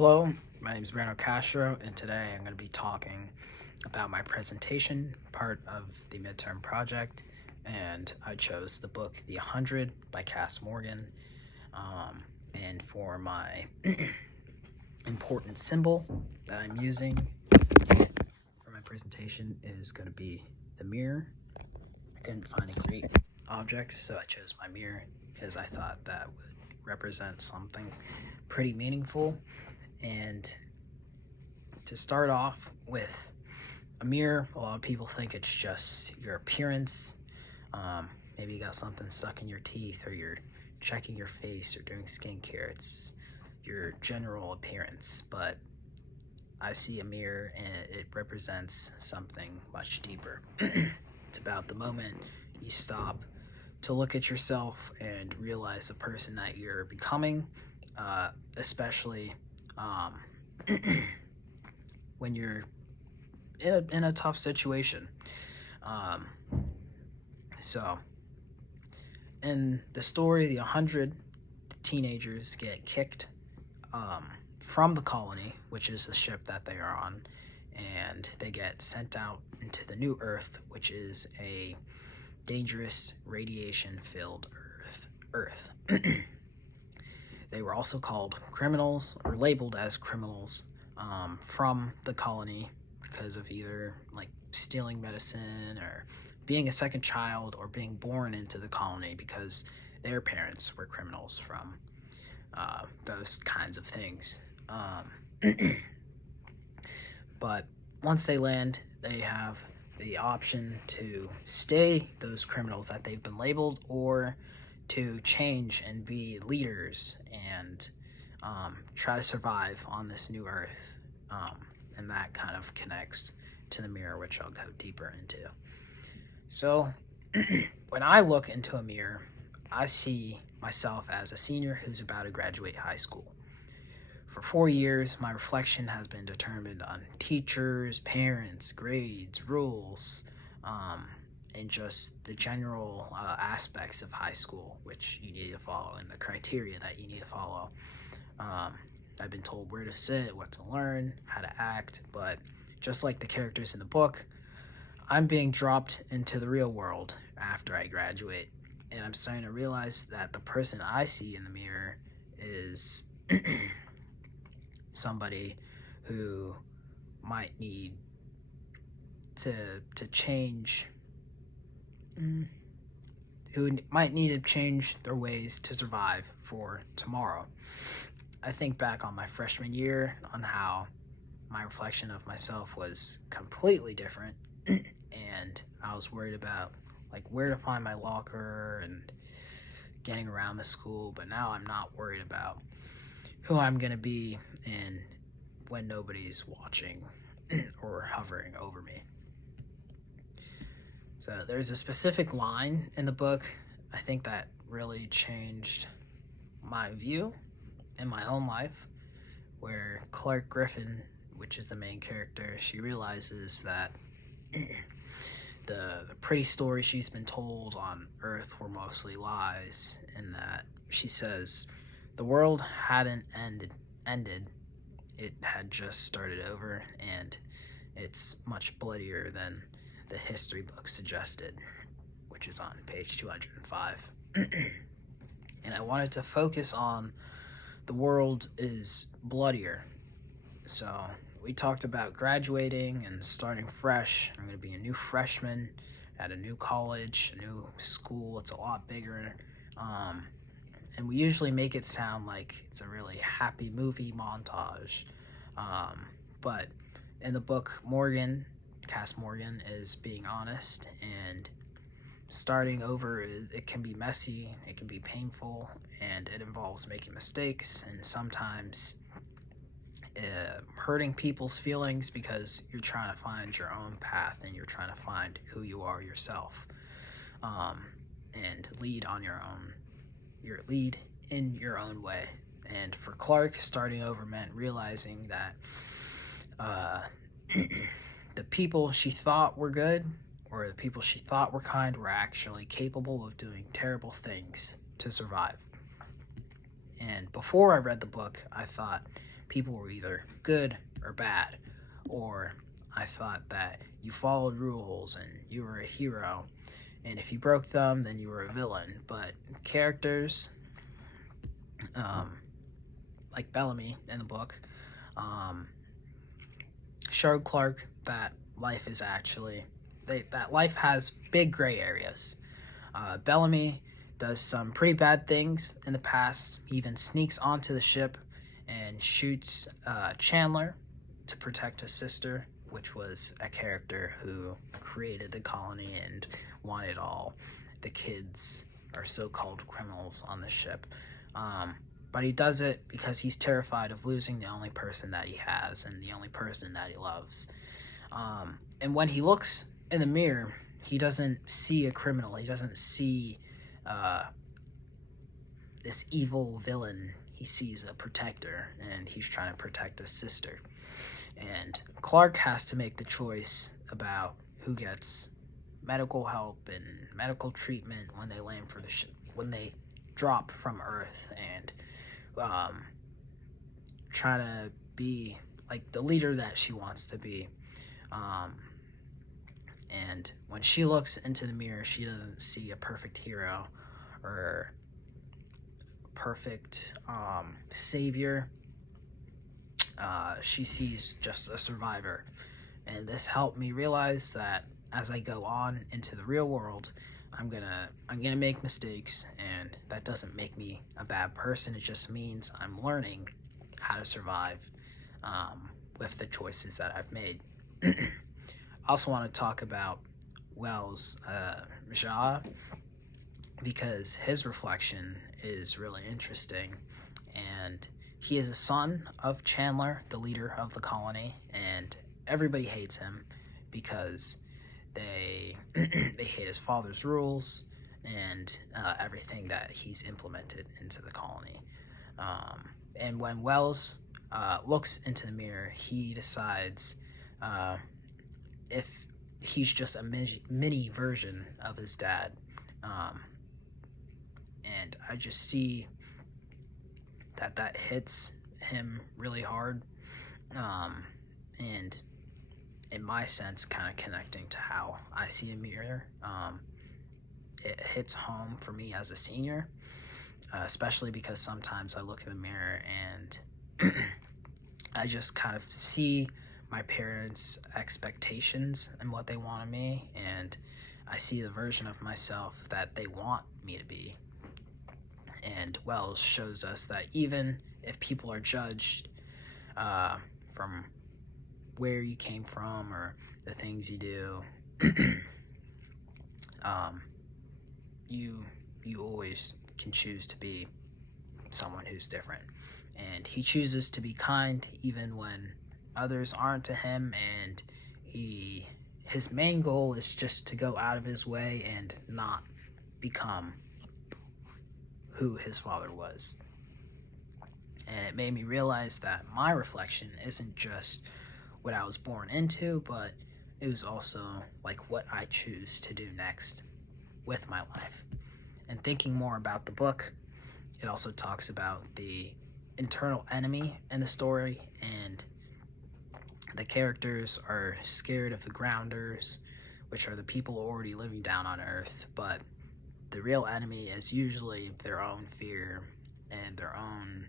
Hello, my name is Bernot Castro, and today I'm going to be talking about my presentation part of the midterm project, and I chose the book The 100 by Cass Morgan, and for my important symbol that I'm using for my presentation is going to be the mirror. I couldn't find a great object, so I chose my mirror because I thought that would represent something pretty meaningful. And to start off with a mirror, a lot of people think it's just your appearance. Maybe you got something stuck in your teeth, or you're checking your face or doing skincare. It's your general appearance, but I see a mirror and it represents something much deeper. It's about the moment you stop to look at yourself and realize the person that you're becoming, especially when you're in a tough situation. So in the story, the 100 teenagers get kicked from the colony, which is the ship that they are on, and they get sent out into the new Earth, which is a dangerous radiation-filled Earth. They were also called criminals, or labeled as criminals, from the colony because of either like stealing medicine, or being a second child, or being born into the colony because their parents were criminals from those kinds of things. But once they land, they have the option to stay those criminals that they've been labeled, or to change and be leaders and try to survive on this new Earth. And that kind of connects to the mirror, which I'll go deeper into. So when I look into a mirror, I see myself as a senior who's about to graduate high school. For 4 years, my reflection has been determined on teachers, parents, grades, rules, and just the general aspects of high school, which you need to follow, and the criteria that you need to follow. I've been told where to sit, what to learn, how to act, but just like the characters in the book, I'm being dropped into the real world after I graduate, and I'm starting to realize that the person I see in the mirror is somebody who might need to change, who might need to change their ways to survive for tomorrow. I think back on my freshman year on how my reflection of myself was completely different, and I was worried about like where to find my locker and getting around the school, but now I'm not worried about who I'm gonna be and when nobody's watching or hovering over me. So there's a specific line in the book, I think, that really changed my view in my own life, where Clark Griffin, which is the main character, she realizes that the pretty stories she's been told on Earth were mostly lies, and that she says the world hadn't ended, it had just started over, and it's much bloodier than the history book suggested, which is on page 205. And I wanted to focus on the world is bloodier. So we talked about graduating and starting fresh. I'm going to be a new freshman at a new college, a new school. It's a lot bigger. And we usually make it sound like it's a really happy movie montage. But in the book, Cass Morgan is being honest, and starting over, it can be messy, it can be painful, and it involves making mistakes, and sometimes hurting people's feelings because you're trying to find your own path and you're trying to find who you are yourself, and lead in your own way. And for Clark, starting over meant realizing that the people she thought were good, or the people she thought were kind, were actually capable of doing terrible things to survive. And before I read the book, I thought people were either good or bad, or I thought that you followed rules and you were a hero, and if you broke them, then you were a villain. But characters, um, like Bellamy in the book, um, showed Clark that life is actually that life has big gray areas. Bellamy does some pretty bad things in the past. He even sneaks onto the ship and shoots Chandler to protect his sister, which was a character who created the colony and wanted all the kids or so-called criminals on the ship. But he does it because he's terrified of losing the only person that he has and the only person that he loves. And when he looks in the mirror, he doesn't see a criminal. He doesn't see this evil villain. He sees a protector, and he's trying to protect his sister. And Clark has to make the choice about who gets medical help and medical treatment when they land for the when they drop from Earth, and trying to be like the leader that she wants to be. And when she looks into the mirror, she doesn't see a perfect hero or perfect savior. She sees just a survivor. And this helped me realize that as I go on into the real world, I'm gonna make mistakes, and that doesn't make me a bad person. It just means I'm learning how to survive with the choices that I've made. I also want to talk about Wells' Ja, because his reflection is really interesting, and he is a son of Chandler, the leader of the colony, and everybody hates him because they hate his father's rules and everything that he's implemented into the colony. And when Wells looks into the mirror, he decides if he's just a mini version of his dad. And I just see that hits him really hard. And in my sense, kind of connecting to how I see a mirror. It hits home for me as a senior, especially because sometimes I look in the mirror and I just kind of see my parents' expectations and what they want of me, and I see the version of myself that they want me to be. And Wells shows us that even if people are judged from where you came from or the things you do, you always can choose to be someone who's different. And he chooses to be kind even when others aren't to him, and his main goal is just to go out of his way and not become who his father was. And it made me realize that my reflection isn't just what I was born into, but it was also like what I choose to do next with my life. And thinking more about the book, it also talks about the internal enemy in the story, and the characters are scared of the grounders, which are the people already living down on Earth, but the real enemy is usually their own fear and their own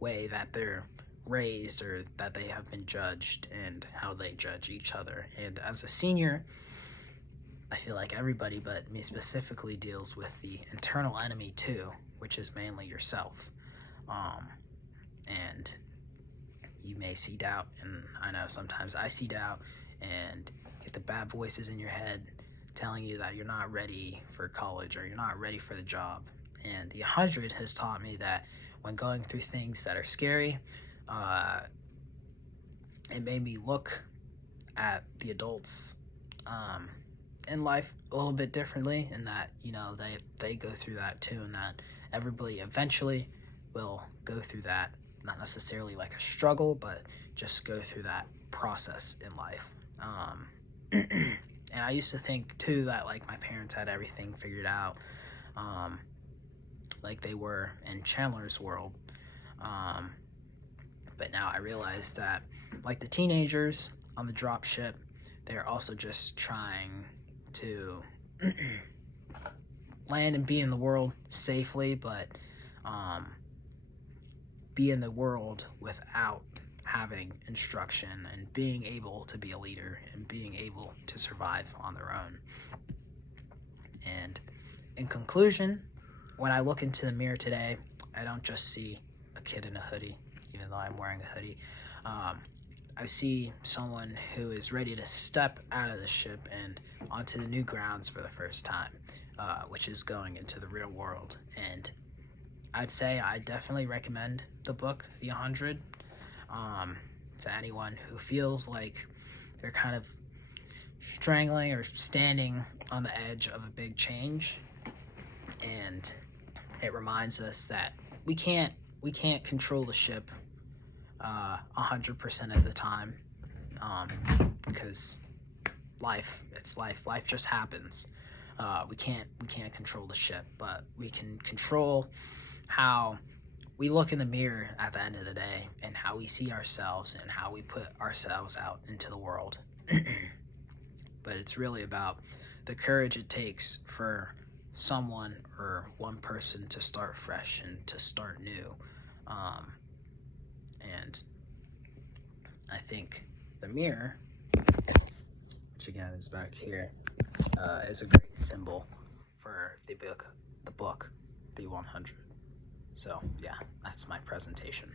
way that they're raised or that they have been judged and how they judge each other. And as a senior, I feel like everybody but me specifically deals with the internal enemy too, which is mainly yourself. And you may see doubt, and I know sometimes I see doubt and get the bad voices in your head telling you that you're not ready for college or you're not ready for the job. And the 100 has taught me that when going through things that are scary, it made me look at the adults in life a little bit differently, and that, you know, they go through that too, and that everybody eventually will go through that, not necessarily like a struggle, but just go through that process in life. And I used to think too that like my parents had everything figured out, like they were in Chandler's world. now I realize that, like the teenagers on the drop ship, they're also just trying to land and be in the world safely, but be in the world without having instruction and being able to be a leader and being able to survive on their own. And in conclusion, when I look into the mirror today, I don't just see a kid in a hoodie, even though I'm wearing a hoodie. I see someone who is ready to step out of the ship and onto the new grounds for the first time, which is going into the real world. And I'd say I definitely recommend the book, The 100, to anyone who feels like they're kind of strangling or standing on the edge of a big change. And it reminds us that we can't control the ship 100% of the time, because life just happens. We can't control the ship, but we can control how we look in the mirror at the end of the day, and how we see ourselves and how we put ourselves out into the world. But it's really about the courage it takes for someone or one person to start fresh and to start new. And I think the mirror, which again is back here, is a great symbol for the book, The 100. So yeah, that's my presentation.